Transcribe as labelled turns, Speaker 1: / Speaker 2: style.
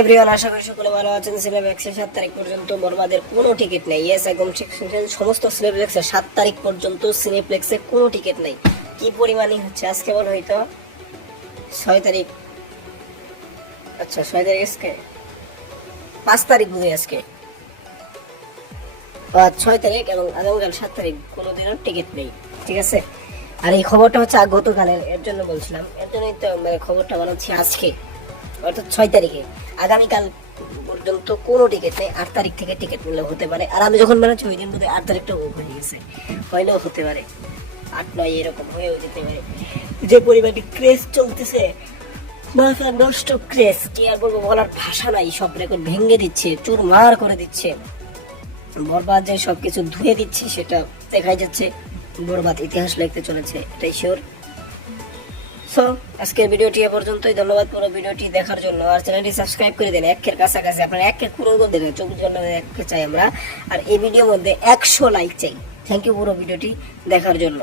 Speaker 1: Everyone আশা করি সকলে ভালো আছেন। সিলেবাক্সের সাত তারিখ পর্যন্ত বরবাদের কোনো টিকিট নেই। ইয়েস একদম সমস্ত সিলেবাক্সের সাত তারিখ পর্যন্ত সিনেপ্লেক্সে কোনো টিকিট নেই। কি পরিমাণই হচ্ছে? আজকে বল হয়তো ছয় তারিখ। আচ্ছা ছয় তারিখ আজকে? পাঁচ তারিখ বুঝি আজকে। ছয় তারিখ এবং আগামীকাল সাত তারিখ কোনোদিনও টিকিট নেই। ঠিক আছে? আর এই খবরটা হচ্ছে গতকালের এর জন্য বলছিলাম। এর জন্যই তো মানে খবরটা বানাচ্ছি আজকে। অর্থাৎ ছয় তারিখে। আগামীকাল পর্যন্ত কোনো টিকিট নেই, আট তারিখ থেকে টিকিট নিলেও হতে পারে। আর আমি যখন বানাচ্ছি ওই দিন বোধহয় আট তারিখটা বুক হয়ে গেছে। হইলেও হতে পারে। আট, নয় এরকম হয়েও যেতে পারে। যে পরিমাণে ক্রেজ চলতেছে, মাথা নষ্ট ক্রেজ কি আর বলব, বলার ভাষা নাই, সব রেকর্ড ভেঙে দিচ্ছে, চুরমার করে দিচ্ছে। বরবাদ যে সবকিছু ধুয়ে দিচ্ছে, সেটা দেখাই যাচ্ছে। বরবাদ ইতিহাস লিখতে চলেছে, এটাই শিওর সো আজকের ভিডিওটি এ পর্যন্তই। ধন্যবাদ পুরো ভিডিওটি দেখার জন্য। আর চ্যানেলটি সাবস্ক্রাইব করে দেন একের কাছাকাছি। আপনার একের পুরো দেবেন। চব্বিশ ঘণ্টা এককে চাই আমরা। আর এই ভিডিওর মধ্যে একশো লাইক চাই। থ্যাংক ইউ পুরো ভিডিওটি দেখার জন্য।